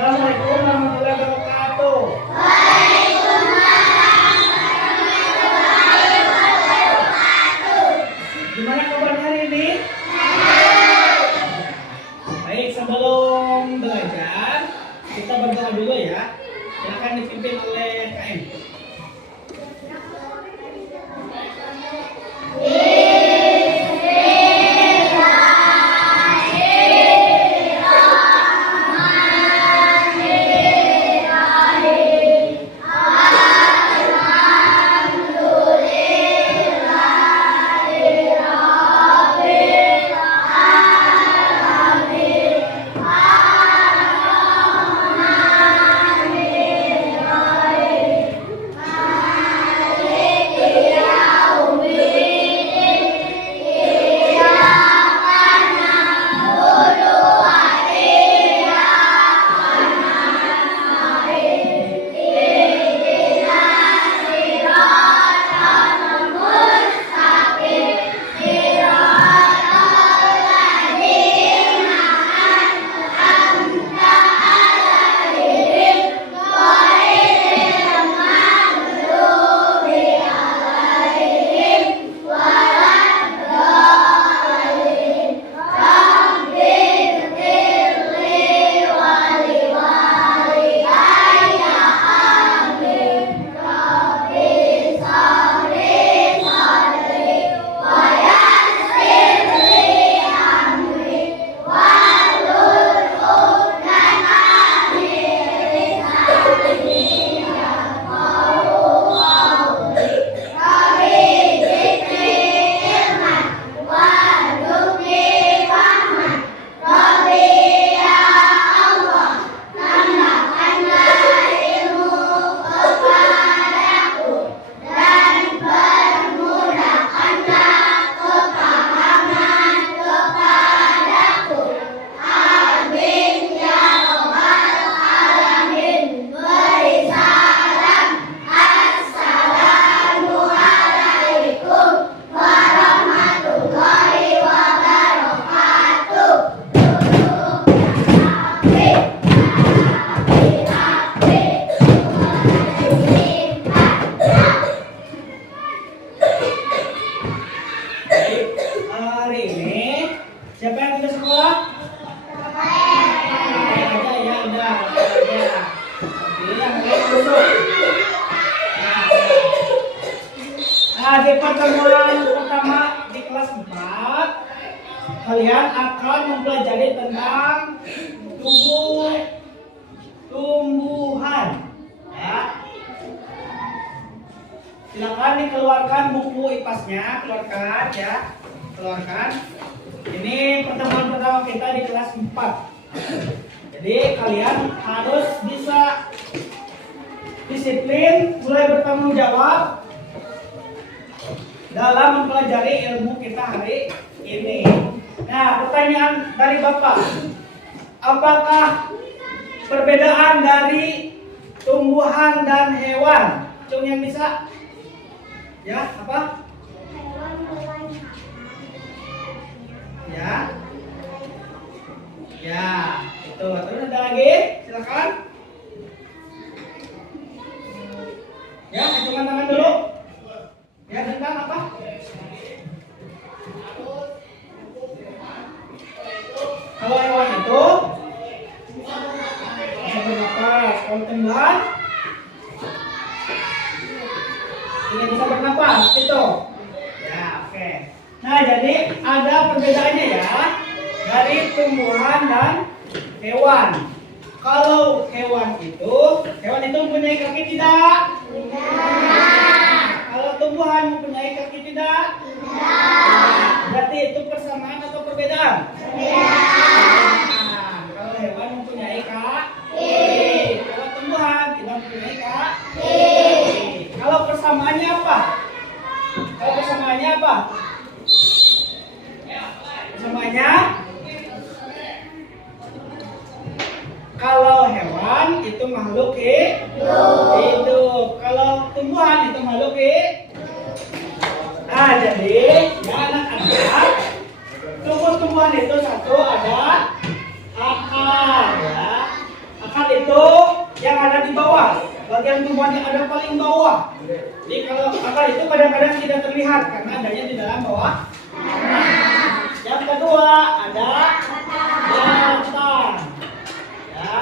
Assalamualaikum warahmatullahi wabarakatuh. Gimana kabarnya hari ini? Baik, sebelum belajar kita berdoa dulu ya. Silakan dipimpin oleh KM. Siapa yang tidak sekolah? Ada ya, udah. Oke, yang lain masuk. Nah, di pertemuan pertama di kelas 4, kalian akan mempelajari tentang tumbuhan. Ya. Silakan dikeluarkan buku IPAS-nya, keluarkan ya. Keluarkan. Ini pertemuan pertama kita di kelas 4. Jadi kalian harus bisa disiplin, mulai bertanggung jawab dalam mempelajari ilmu kita hari ini. Nah, pertanyaan dari Bapak, apakah perbedaan dari tumbuhan dan hewan? Cung yang bisa? Ya, apa? Ya, itu. Terus ada lagi? Silakan. Ya, hitungan tangan dulu. Ya, tentang apa? Kalau hewan itu bisa bernapas. Kalau tumbuhan tidak bisa bernapas, itu. Ya, oke. Nah, jadi ada perbedaannya ya dari tumbuhan dan hewan. Kalau hewan itu mempunyai kaki tidak? Tidak. Kalau tumbuhan mempunyai kaki tidak? Tidak. Berarti itu persamaan atau perbedaan? Perbedaan. Nah, kalau hewan mempunyai kaki, kalau tumbuhan tidak mempunyai kaki. Kalau persamaannya apa? Persamaannya? Kalau hewan itu makhluk hidup. Kalau tumbuhan itu makhluk hidup. Nah, jadi ya anak-anak, tumbuh-tumbuhan itu satu ada akar ya. Akar ada paling bawah. Jadi kalau akar itu kadang-kadang tidak terlihat karena adanya di dalam bawah. Nah, yang kedua ada batang. Ya.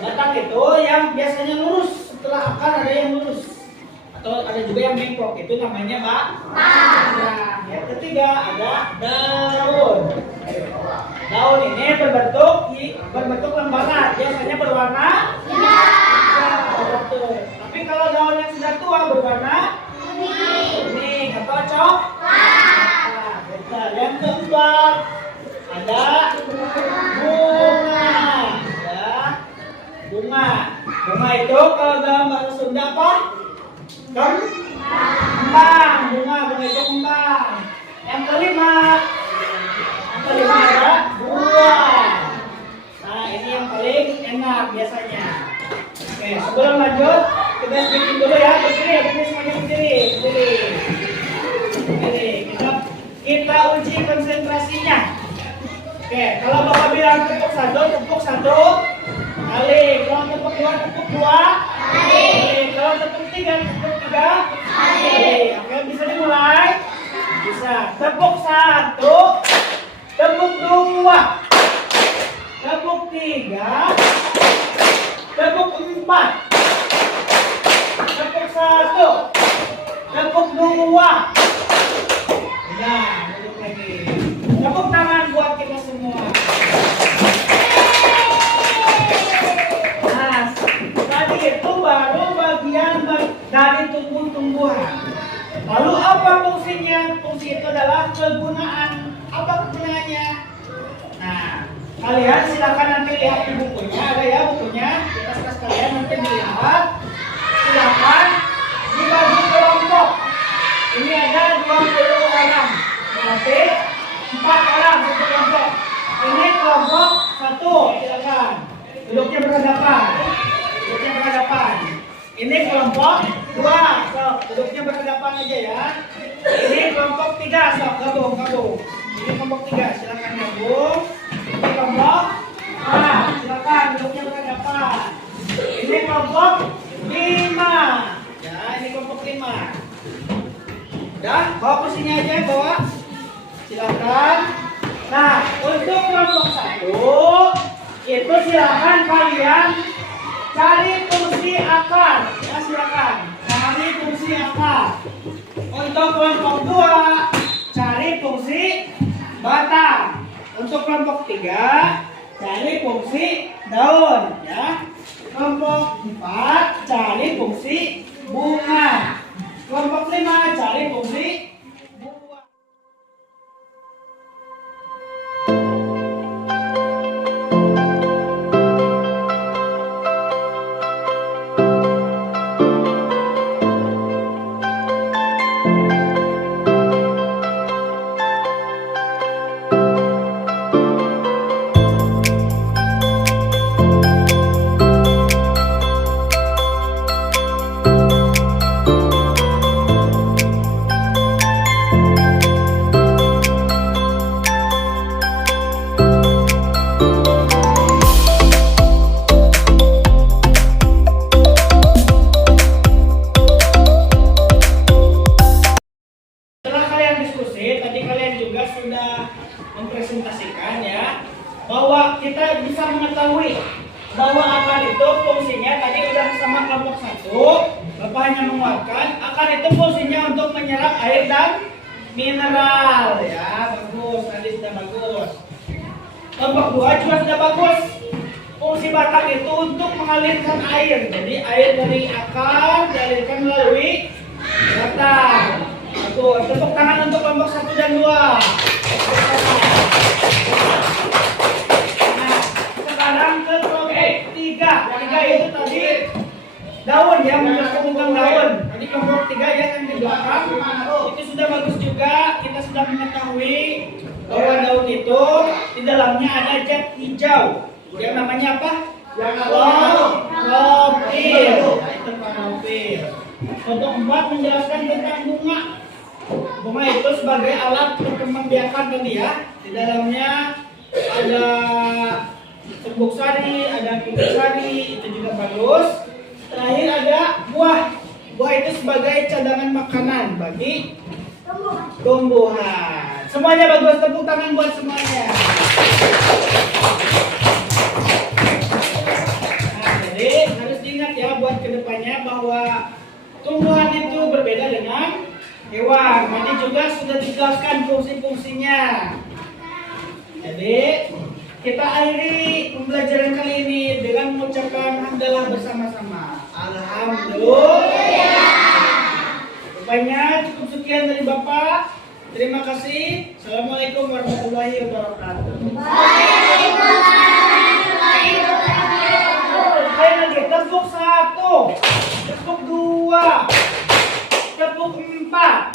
Batang itu yang biasanya lurus, setelah akar ada yang lurus. Atau ada juga yang bengkok, itu namanya batang. Nah, yang ketiga ada daun. Daun ini berbentuk lembaran, biasanya berwarna hijau. Tapi kalau daun yang sudah tua berwarna kuning atau coklat. Nah, betul. Yang keempat ada bunga. Ya, bunga. Bunga itu kalau dalam bahasa Sunda apa? Kembang. Bunga itu kembang. Yang kelima ada buah. Nah, ini yang paling enak biasanya. Oke, sebelum lanjut kita bikin dulu ya. Berdiri semuanya berdiri. Kita uji konsentrasinya. Oke, kalau Bapak bilang tepuk satu kali. Kalau tepuk dua kali. Kalau tepuk tiga kali. Oke, bisa dimulai? Bisa. Tepuk satu, tepuk dua, tepuk tiga, tepuk empat, tepuk satu, tepuk dua. Nah, tepuk lagi. Tepuk tangan buat kita semua. Nah, tadi itu baru bagian dari tumbuh-tumbuhan. Lalu apa fungsinya? Fungsi itu adalah kegunaan. Apa kegunaannya? Nah, kalian silakan nanti lihat di bukunya, ada ya bukunya. Kita sekalian nanti dilihat. Silakan dibagi kelompok. Ini ada 20 orang. Berarti 4 orang satu kelompok. Ini kelompok 1, silakan. Duduknya berhadapan. Ini kelompok 2, sok duduknya berhadapan aja ya. Ini kelompok 3, sok gabung. Ini kelompok 3, silakan gabung. Ini kelompok 4, silakan duduknya berhadapan. Ini kelompok 5. Ya, ini kelompok 5. Udah, bawa kursinya aja, bawa. Silakan. Nah, untuk kelompok 1 itu silakan kalian cari fungsi akar. Ya, silakan cari fungsi akar. Untuk kelompok 2 cari fungsi batang. Untuk kelompok 3 cari fungsi daun, ya. Kelompok 4 cari fungsi bunga. Kelompok 5 cari fungsi buah. Mempresentasikan ya bahwa kita bisa mengetahui bahwa akar itu fungsinya tadi udah sama kelompok 1. Bapak hanya menguatkan akar itu fungsinya untuk menyerap air dan mineral ya. Bagus, tadi sudah bagus. Kelompok 2 juga sudah bagus. Fungsi batang itu untuk mengalirkan air. Jadi air dari akar dialirkan melalui batang. Bagus. Tepuk tangan untuk kelompok 1 dan 2. Nah, sekarang ke kelompok 3. 3 itu tadi daun ya, menjelaskan daun. Tadi kelompok 3 ya yang di belakang. Itu sudah bagus juga. Kita sudah mengetahui bahwa daun itu di dalamnya ada zat hijau. Yang namanya apa? Klorofil. Nah, itu klorofil. Untuk 4 menjelaskan tentang bunga. Bunga itu sebagai alat perkembangbiakan tadi ya. Di dalamnya ada serbuk sari, ada kulit sari, itu juga bagus. Terakhir ada buah. Buah itu sebagai cadangan makanan bagi tumbuhan. Semuanya bagus, tepuk tangan buat semuanya. Nah, jadi harus diingat ya buat kedepannya bahwa tumbuhan itu berbeda dengan hewan. Tadi juga sudah dijelaskan fungsi-fungsinya. Jadi kita akhiri pembelajaran kali ini dengan mengucapkan hamdalah bersama-sama. Alhamdulillah. Rupanya cukup sekian dari Bapak. Terima kasih. Assalamualaikum warahmatullahi wabarakatuh. Sekali lagi, tepuk 1, tepuk 2, tepuk 4.